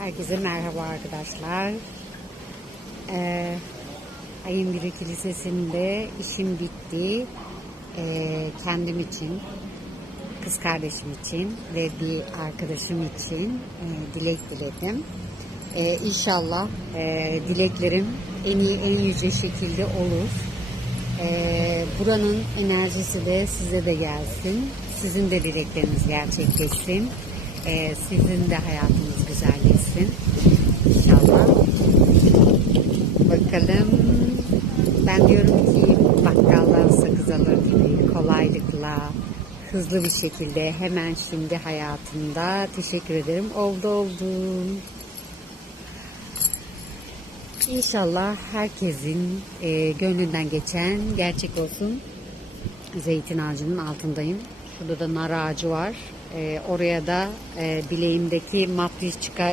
Herkese merhaba arkadaşlar. Ee, Ayın Biri Kilisesi'nde işim bitti. Ee, kendim için, kız kardeşim için ve bir arkadaşım için e, dilek diledim. Ee, inşallah e, dileklerim en iyi, en yüce şekilde olur. Ee, buranın enerjisi de size de gelsin. Sizin de dilekleriniz gerçekleşsin. Ee, sizin de hayatınız güzelleşsin. İnşallah. Bakalım. Ben diyorum ki bakkaldan sakız alır gibi kolaylıkla hızlı bir şekilde hemen şimdi hayatımda teşekkür ederim. Oldu oldu. İnşallah herkesin e, gönlünden geçen gerçek olsun. Zeytin ağacının altındayım. Şurada da nar ağacı var. E, oraya da e, bileğimdeki matriz çıkar